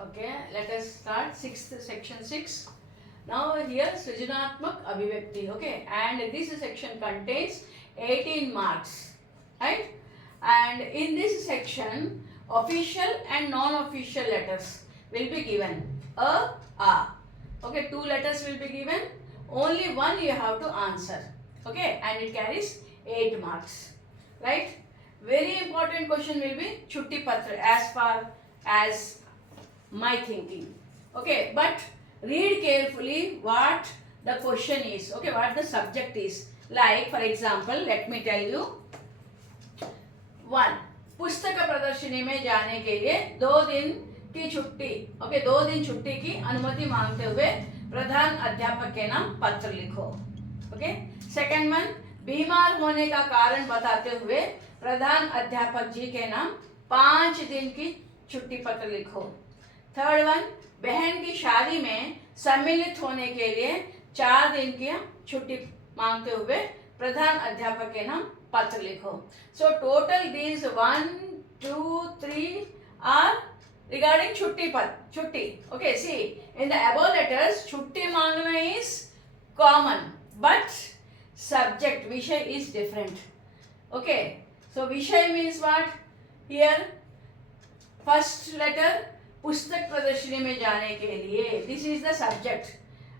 Okay, let us start sixth section 6. Now here Srijanaatmak Abhivyakti. Okay, and this section contains 18 marks, right? And in this section, official and non-official letters will be given. A. Okay, two letters will be given. Only one you have to answer. Okay, and it carries 8 marks, right? Very important question will be Chutti Patra as far as my thinking. Okay, but read carefully what the question is. Okay, what the subject is. Like, for example, let me tell you. 1. पुस्तक प्रदर्शनी में जाने के लिए 2 दिन की छुट्टी. Okay, 2 दिन छुट्टी की अनुमति मांगते हुए प्रधान अध्यापक के नाम पत्र लिखो. ओके, सेकंड वन, बीमार होने का कारण बताते हुए प्रधान अध्यापक जी के नाम 5 दिन की छुट्टी पत्र लिखो. थर्ड वन, बहन की शादी में सम्मिलित होने के लिए 4 दिन की छुट्टी मांगते हुए प्रधान अध्यापक के नाम पत्र लिखो. So total these 1, 2, 3 are regarding छुट्टी. Okay, see in the above letters छुट्टी मांगना इज कॉमन, बट सब्जेक्ट विषय इज डिफरेंट. ओके, सो विषय means what here. First letter पुस्तक प्रदर्शनी में जाने के लिए, this is the subject,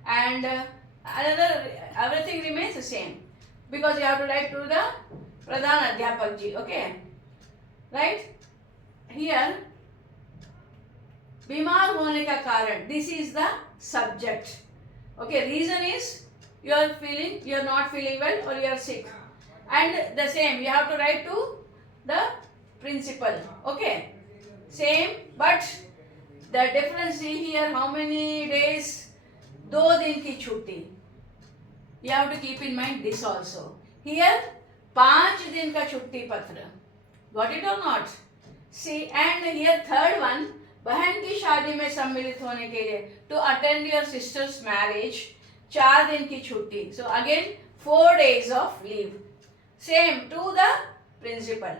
and another everything remains the same because you have to write to the pradhan adhyapak ji. Okay, right? Here बीमार होने का कारण, this is the subject. Okay, reason is you are not feeling well or you are sick, and the same you have to write to the principal. Okay, same, but the difference is here how many days. 2 दिन की छुट्टी. You have to keep in mind this also. Here 5 दिन का छुट्टी पत्र. Got it or not? See, and here third one, बहन की शादी में सम्मिलित होने के लिए to attend your sister's marriage 4 दिन की छुट्टी. So again 4 days of leave. Same to the principal.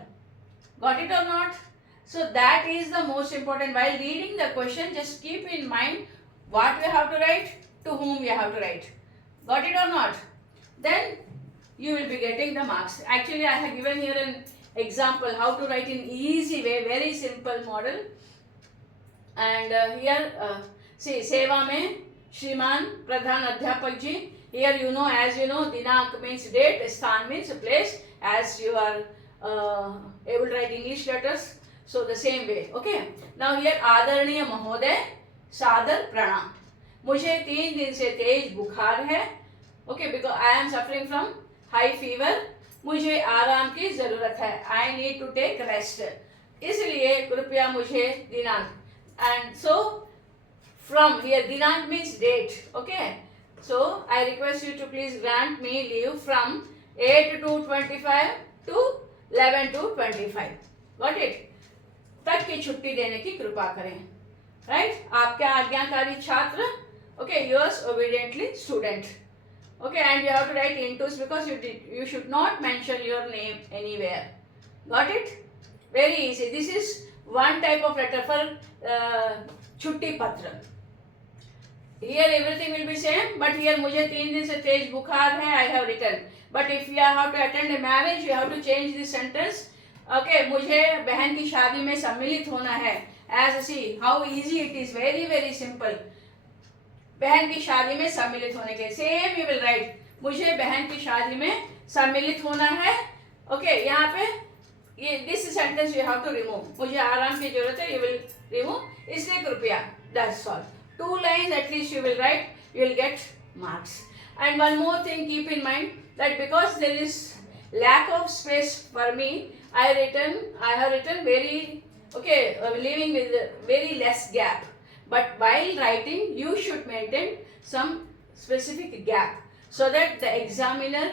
Got it or not? So that is the most important. While reading the question, just keep in mind what we have to write, to whom you have to write. Got it or not? Then you will be getting the marks. Actually, I have given here an example how to write in easy way, very simple model. And here, see, सेवा में श्रीमान प्रधान अध्यापक जी. Here you know, as you know, दिनांक means date, स्थान means place. As you are able to write English letters, so the same way. Okay. Now here आदरणीय महोदय, सादर प्रणाम. मुझे 3 दिन से तेज बुखार है. Okay, because I am suffering from high fever. मुझे आराम की जरूरत है. I need to take rest. इसलिए कृपया मुझे दिनांक, एंड सो फ्रॉम हियर दिनांक means date. Okay, so I request you to please grant me leave from 8 to 25 to 11 to 25. Got it? तक की छुट्टी देने की कृपा करें. राइट? आपके आज्ञाकारी छात्र. Okay, yours obediently student. Okay, and you have to write intus because you should not mention your name anywhere. Got it? Very easy. This is one type of letter for छुट्टी पत्र. Here everything will be same, but here मुझे 3 दिन से तेज बुखार है. I have written. But if you have to attend a marriage, you have to change this sentence. Okay, मुझे बहन की शादी में सम्मिलित होना है. As see how easy it is. Very very simple. बहन की शादी में सम्मिलित होने के सेम यू विल राइट. मुझे बहन की शादी में सम्मिलित होना है. ओके, यहाँ पे ये this sentence you have to remove. मुझे आराम की जरूरत है, यू विल रिमूव. इसलिए कृपया, that's all. 2 lines at least you will write, you will get marks. And one more thing, keep in mind that because there is lack of space for me, I have written very leaving with very less gap. But while writing, you should maintain some specific gap so that the examiner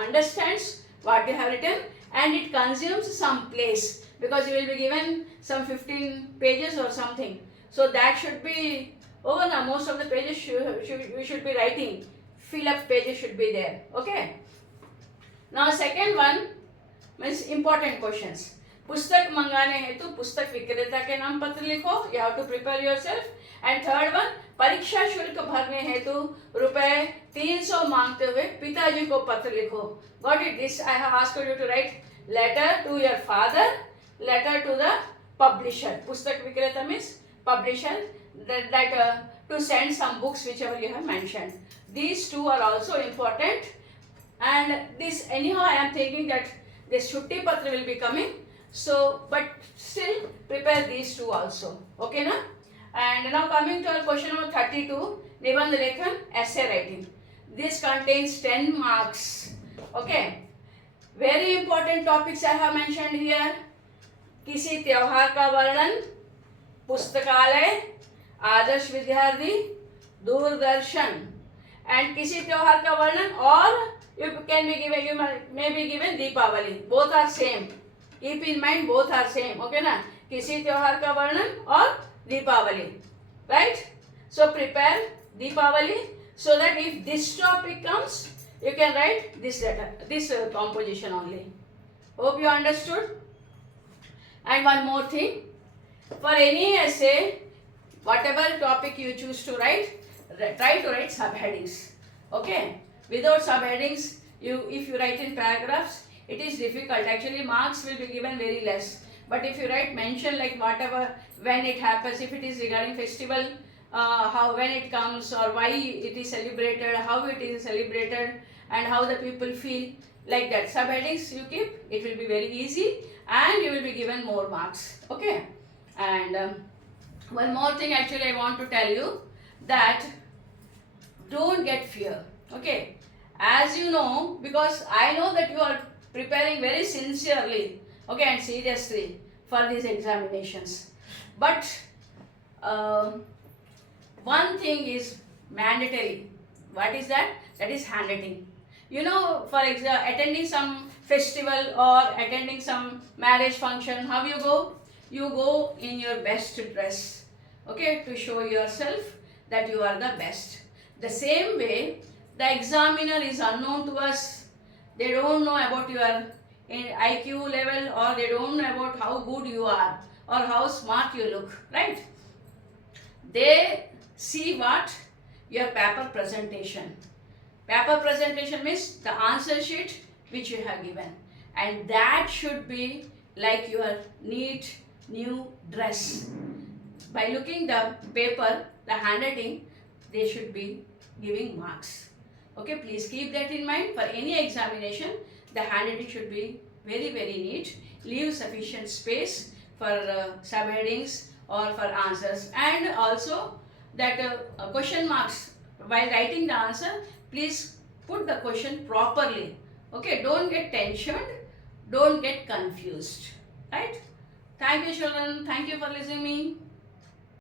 understands what you have written, and it consumes some place because you will be given some 15 pages or something. So that should be over now. Most of the pages you should be writing. Fill up pages should be there. Okay. Now second one means important questions. पुस्तक मंगाने हेतु पुस्तक विक्रेता के नाम पत्र लिखो. You have to prepare yourself. And third one, परीक्षा शुल्क भरने हेतु ₹300 मांगते हुए पिताजी को पत्र लिखो. Got it? This I have asked you to write letter to your father, letter to the publisher. पुस्तक विक्रेता means publisher, that to send some books whichever you have mentioned. These two are also important. And this anyhow I am thinking that this Shutti Patra will be coming. So, but still prepare these two also. Okay, na? And now coming to our question number 32, Nibandh Lekhan, essay writing. This contains 10 marks. Okay. Very important topics I have mentioned here. किसी त्योहार का वर्णन, पुस्तकालय, आदर्श विद्यार्थी, Doordarshan. And किसी त्योहार का वर्णन और you can be given, you may be given Deepavali. Both are same. Keep in mind both are same. Okay na? किसी त्योहार का वर्णन और Deepavali. Right? So prepare Deepavali so that if this topic comes, you can write this letter, this composition only. Hope you understood. And one more thing. For any essay, whatever topic you choose to write, try to write subheadings. Okay? Without subheadings, if you write in paragraphs, it is difficult. Actually, marks will be given very less. But if you write mention like whatever, when it happens, if it is regarding festival, how when it comes or why it is celebrated, how it is celebrated, and how the people feel, like that. Subheadings you keep, it will be very easy, and you will be given more marks. Okay. And one more thing, actually, I want to tell you that don't get fear. Okay. As you know, because I know that you are preparing very sincerely, okay, and seriously for these examinations. But one thing is mandatory. What is that? That is handwriting. You know, for example, attending some festival or attending some marriage function, how you go? You go in your best dress, okay, to show yourself that you are the best. The same way, the examiner is unknown to us. They don't know about your IQ level, or they don't know about how good you are or how smart you look, right? They see what? Your paper presentation. Paper presentation means the answer sheet which you have given. And that should be like your neat new dress. By looking the paper, the handwriting, they should be giving marks. Okay, please keep that in mind. For any examination, the handwriting should be very, very neat. Leave sufficient space for subheadings or for answers. And also that question marks, while writing the answer, please put the question properly. Okay, don't get tensioned, don't get confused. Right? Thank you, children. Thank you for listening to me.